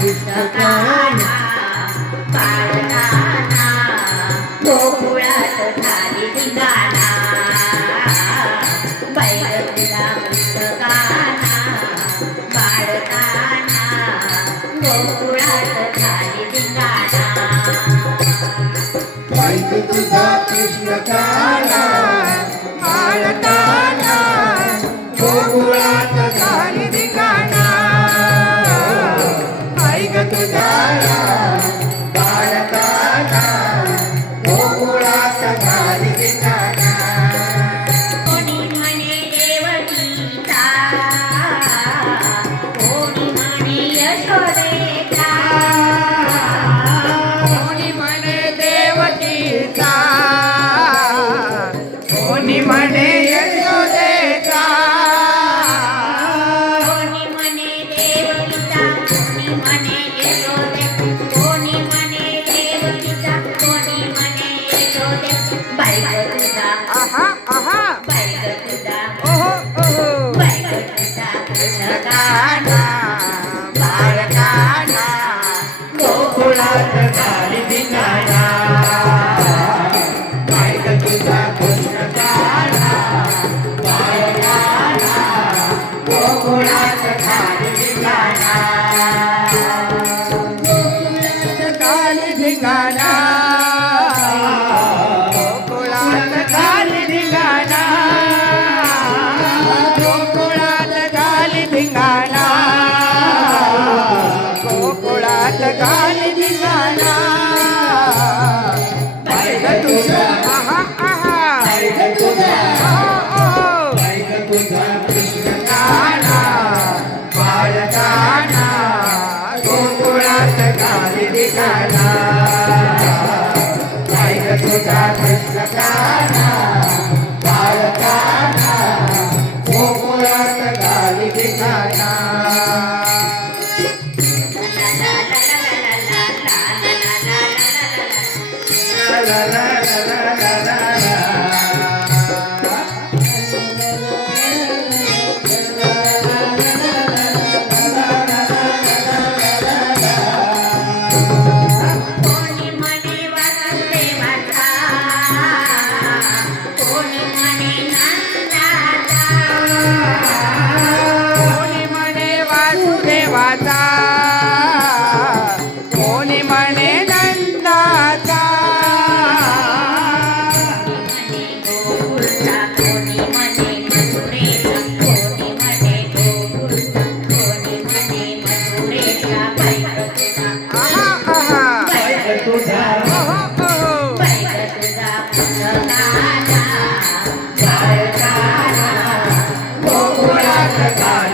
पुस्तकाना पाळताना गोकुळात झाली ठिकाणा बैलपुरा पुस्तकाना पाळताना गोकुळात झाली ठिकाणा निघाला गोकुळात घाली निघाला गोकुळात घाली निघाला गोकुळात घाली निघाला तुझा la la la la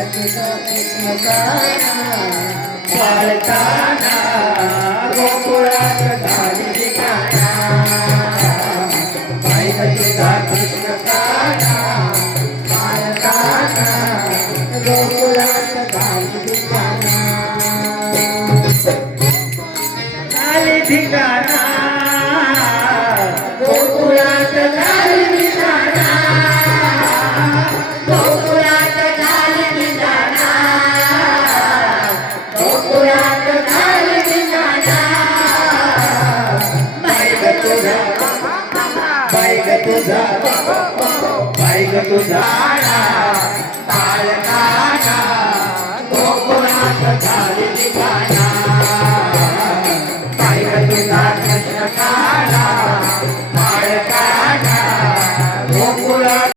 एकमताना झाली तुझा बाई तुझा